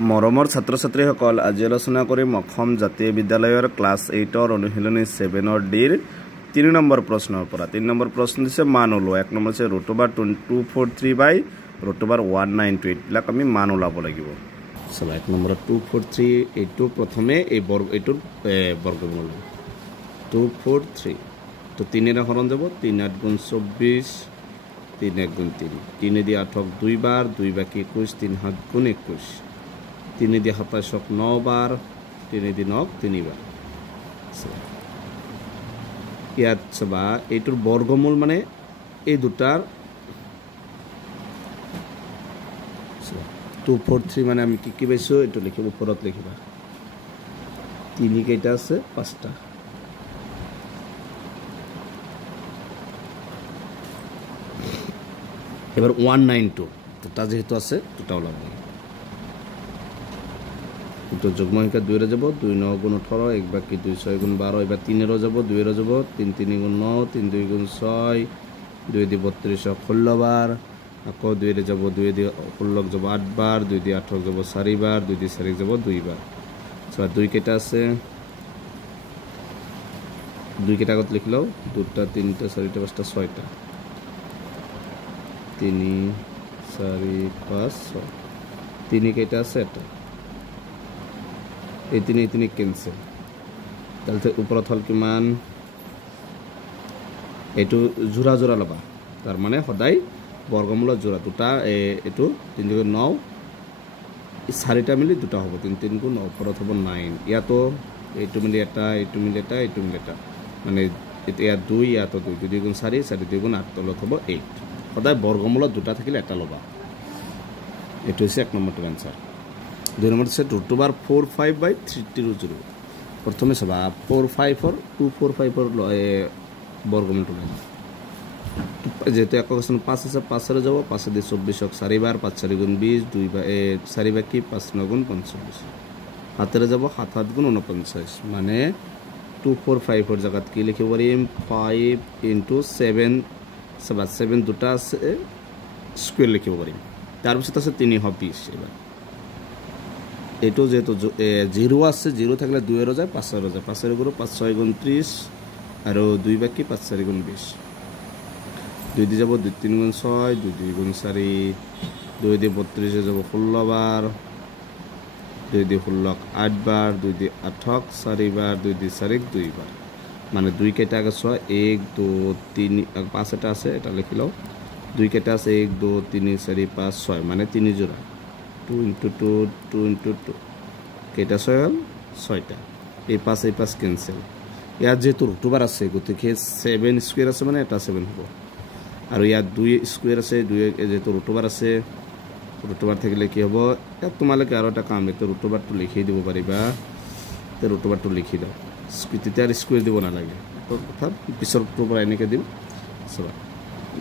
মৰমৰ ছাত্ৰ-ছাত্ৰীসকল আজি আলোচনা কৰিম অসম জাতীয় বিদ্যালয়ৰ ক্লাছ 8ৰ অনুশীলনী 7ৰ ডিৰ 3 নম্বৰ প্ৰশ্নৰ পৰা 3 নম্বৰ প্ৰশ্ন দিছে মান ওলোৱা 1 নম্বৰ আছে √243/√198 বিলাক আমি মান ওলাব লাগিব চলা 1 নম্বৰ 243 এইটো প্ৰথমে এই বৰ্গমূল 243 তো 3 এর হরণ যাব 3 8 গুণ 24 3 1 গুণ 3 3 দিয়ে 8 2 বার 2 বাকি 21 3 7 গুণ 21 3 দিয়ে 27 9 বার 3 দিয়ে 9 3 বার ইয়াত সবা এইটোৰ বৰ্গমূল মানে এই দুটাৰ 243 মানে আমি কি পাইছো এটো লিখিব ওপৰত লিখিবা 3 কেইটা আছে 5টা এবার 192 দুটা যেহেতু আছে দুটা ওলাব তো যুগ্ম সংখ্যা 2 এর যাব 2 9 গুণ 18 1 বাকি 2 6 গুণ 12 এবার 3 এর যাব 2 এর যাব 3 3 গুণ 9 3 2 গুণ 6 2 দিয়ে 32 16 বার আকৌ 2 এর যাব 2 দিয়ে 16 যাব 8 বার 2 দিয়ে 18 যাব 4 বার 2 দিয়ে 4 যাব 2 বার সো 2 কেটা আছে 2 কেটা কত লিখলো 2টা 3টা 4টা 5টা 6টা 3 4 5 6 3 কেটা আছে এটা এই 3 ক্যান্সেল তাহলে উপরত হল কিমান এটু জোড়া জোড়া লবা তার মানে সদাই বর্গমূল জোড়া দুটা এটু 3 গুণ 9 চাৰিটা মিলি দুটা হ'ব 3 3 গুণ 9 উপরত হ'ব 9 ইয়াতো এটু মিলি এটা এটু মিলি এটা এটু মিলি এটা মানে এটা 2 ইয়াতো 2 2 গুণ 4 4 2 গুণ 8 তলত হ'ব 8 সদাই বর্গমূল দুটা থাকিলে এটা লবা এটু হৈছে 1 নম্বৰটো आंसर 2 নম্বর আছে √45/300 প্রথমে সবা 245 এর বর্গমূল যেহেতু একক স্থান 5 আছে 5 এর যাব 5 দিয়ে 24 4 বার 5 4 গুণ 20 2 4 বাকি 5 9 গুণ 45 হাতের যাব 7 7 গুণ 49 মানে 245 এর জায়গাত কি লিখিব পারিম 5 * 7 সবা 7 দুটা আছে স্কয়ার লিখিব পারিম তার পিছত আছে 3 * 20 এবার এটো যেহেতু 0 আছে 0 থাকলে 2 এর যায় 5 এর যায় 5 এর গুণ 5 6 গুণ 30 আর 2 বাকি 5 4 গুণ 20 2 দিয়ে যাব 2 3 গুণ 6 2 2 গুণ 4 2 দিয়ে 32 এ যাব 16 বার 2 দিয়ে 16 8 বার 2 দিয়ে 8 4 বার 2 দিয়ে 4 2 বার মানে 2 কেটা আগে 6 1 2 3 5 এটা আছে এটা লিখি লও 2 কেটা আছে 1 2 3 4 5 6 মানে 3 জোড়া 2 * 2 2 * 2 কেটা 6 হল 6টা এই 5 ক্যান্সেল ইয়াত যেহেতু √2 আছে গতিকে 7 স্কয়ার আছে মানে এটা 7 হ'ব আর ইয়াত 2 স্কয়ার আছে 2 যেহেতু √2 আছে √2 থাকলে কি হ'ব ইয়াত তোমালকে আৰু এটা কাম এটো √2 টো লিখি দিব পাৰিবা তে √2 টো লিখি দাও স্কয়াৰ স্কয়াৰ দিব না লাগে তো কথা পিছৰ √2 এনেকে দিম সবা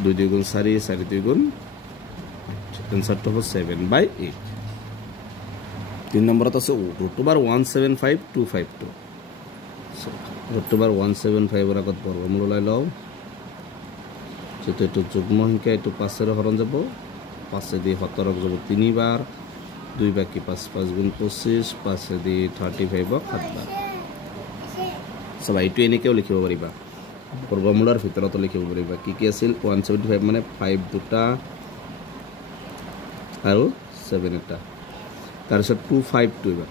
2 2 গুণ 4 4 2 গুণ आंसर তো হ'ব 7/8 3 নম্বৰত আছে √175,252 √175 এর আগত বর্গমূল ওলাই লও যেহেতু এটো যুগ্ম সংখ্যা এটো 5 এর হরণ যাব 5 দিয়ে 17 যাব 3 বার 2 বাকি 5 5 গুণ 25 5 দিয়ে 35 7 বার সব এইটো এনেকেও লিখিব পাৰিবা বৰ্গমূলৰ ভিতৰত লিখিব পাৰিবা কি কি আছিল 175 মানে 5 দুটা আৰু 7 এটা তাৰপিছত 252 এবাৰ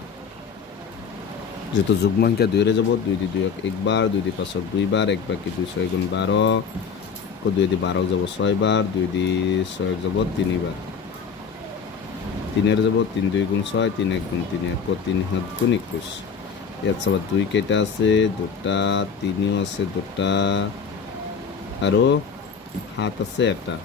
যেহেতু যুগ্ম সংখ্যা 2 এর যাব 2 দিয়ে 2 1 বার 2 দিয়ে 5 2 বার 1 বাকি 2 6 গুণ 12 কো 2 দিয়ে 12 যাব 6 বার 2 দিয়ে 6 যাব 3 বার 3 এর যাব 3 2 গুণ 6 3 1 গুণ 3 কো 3 7 গুণ 21 ইয়াত সব 2 কেটা আছে দুটা 3 আছে দুটা আৰু 7 আছে এটা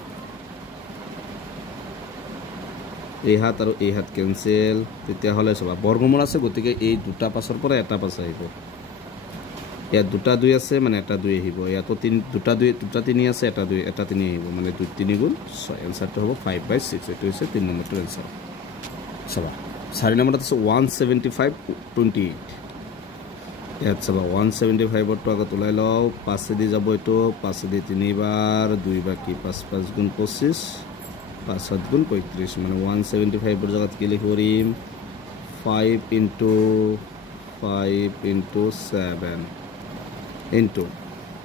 এই হাত আৰু এই হাত ক্যান্সেল তেতিয়া হলে সবা বৰ্গমূল আছে গতিকে এই দুটা পাছৰ পৰা এটা পাছ আহিব ইয়াত দুটা 2 আছে মানে এটা 2 আহিব ইয়াতো দুটা 3 আছে এটা 2 এটা 3 আহিব মানে 2 3 গুণ 6 आंसरটো হ'ব 5/6 এটো হৈছে 3 নম্বৰটো आंसर সবা 4 নম্বৰত আছে 175/28 ইয়াত সবা 175 টো আগত ওলাই লও 5 দি যাব এটো 5 দি 3 বার 2 বাকি 5 5 গুণ 25 5 7 গুণ 35 মানে 175 এর জায়গাত কি লিখিব পারিম 5 into 7 into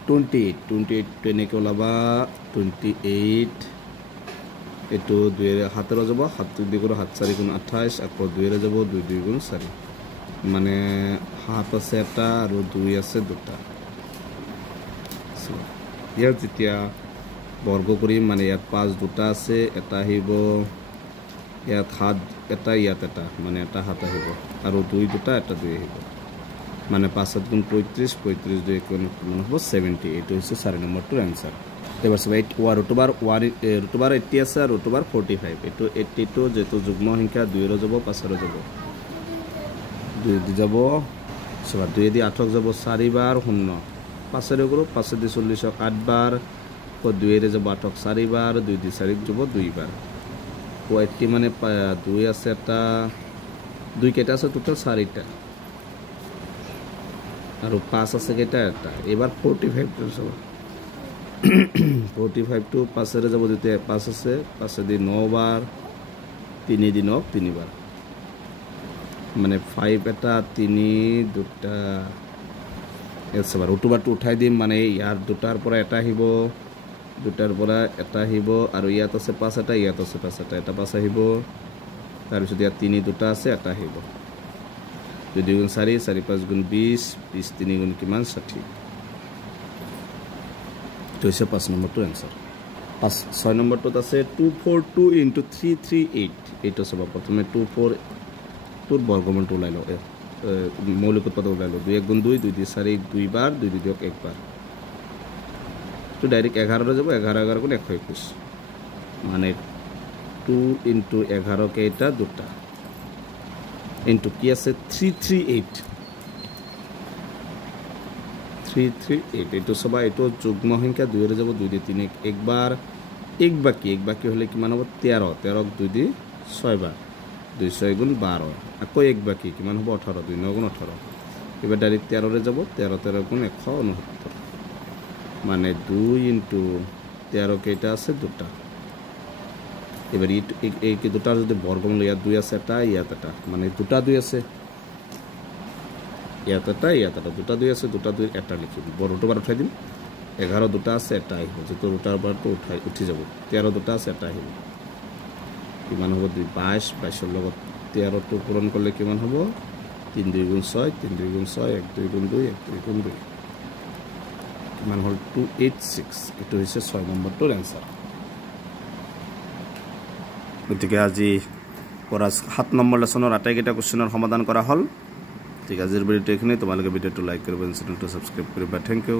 28 এনেকৈ ওলাবা 28 এইটো 2 হাতেৰ যাব 7 2 কৰি 7 4 গুণ 28 আকৌ 2 যাব 2 2 গুণ 4 মানে 7 আছে এটা আৰু 2 আছে দুটা ইয়াত যেতিয়া বৰ্গ কৰিম মানে ইয়াত 5 দুটা আছে এটা আহিব ইয়াত 7 এটা ইয়াত এটা মানে এটা 7 আহিব আৰু 2 দুটা এটা 2 আহিব মানে 5 7 গুণ 35 35 2 কোণ হ'ব 70 এইটো হৈছে 4 নম্বৰটোৰ आंसर এবাৰ সবাই √1 80 আছে আৰু √45 এইটো 82 যেটো যুগ্ম সংখ্যা 2 ৰ যাব 5 ৰ যাব 2 দি যাব সবা 2 দি 8 যাব 4 বার 0 5 ৰ গৰু 5 দি 40 8 বাৰ কো 2 ৰে যাব 8 4 বার 2 দি 4 যাব 2 বার কো এটি মানে 2 আছে এটা 2 কেটা আছে টোটাল 4টা আৰু 5 আছে কেটা এটা এবাৰ 45 টো সব 45 to 5 রে যাব দিতে 5 আছে 5 দি 9 বার 3 দি 9 3 বার মানে 5 এটা 3 দুটা এসে বার √2 উঠাই দিম মানে ইয়ার দুটার পরে এটা আহিব দুটার পরে এটা আহিব আৰু ইয়াত আছে 5 এটা ইয়াত আছে 5 এটা এটা 5 আহিব তাৰ পিছত ইয়াত 3 দুটা আছে এটা আহিব 2 গুণ 4 4 5 গুণ 20 20 3 গুণ কিমান 60 তো হইছে 5 নম্বৰটো आंसर 6 নম্বৰটোত আছে 242 into 338 এইটো সব প্ৰথমে 24 তোৰ বৰ্গমূলটো ওলাই লও মৌলিক উৎপাদক ওলাই লও 2 1 গুণ 2 2 দি 4 2 বার 2 দি 2 1 বার তো ডাইরেক্ট 11 রে যাব 11 11 গুণ 121 মানে 2 into 11 কে এটা দুটা into কি আছে 338 338 এইটো সবা এইটো যুগ্ম সংখ্যা 2 রে যাব 2 দি 3 1 বার এক বাকি হলে কিমান হ'ব 13 13 2 দি 6 বার 2 6 গুণ 12 আকৌ এক বাকি কিমান হ'ব 18 2 9 গুণ 18 এবাৰ ডাইরেক্ট 13 রে যাব 13 13 গুণ 169 মানে 2 into 13 কেটা আছে দুটা এবাৰ এই কি দুটা যদি বর্গমূল ইয়াত 2 আছে এটা ইয়াত এটা মানে দুটা 2 আছে ইয়াত এটা দুটা 2 আছে দুটা 2 এটা লিখিম বড়টো বার উঠাই দিম 11 দুটা আছে এটা আহিব যেটো দুটাৰ বাৰটো উঠি যাব 13 দুটা আছে এটা আহিব কিমান হ'ব 22 22 ৰ লগত 13 টো পূৰণ কৰিলে কিমান হ'ব 3 2 গুণ 6 3 2 গুণ 6 1 2 গুণ 2 1 2 গুণ 2 কিমান হ'ল 286 এটো হৈছে 6 নম্বৰটোৰ आंसर গতিকে আজি পৰা 7 নম্বৰ লেসনৰ আটাইকেইটা কোৱেশ্চনৰ সমাধান কৰা হল ঠিক আজিৰ ভিডিওটো এখানে তোমালোকে ভিডিওটো লাইক কৰিবা চেনেলটো সাবস্ক্ৰাইব কৰিবা থ্যাংক ইউ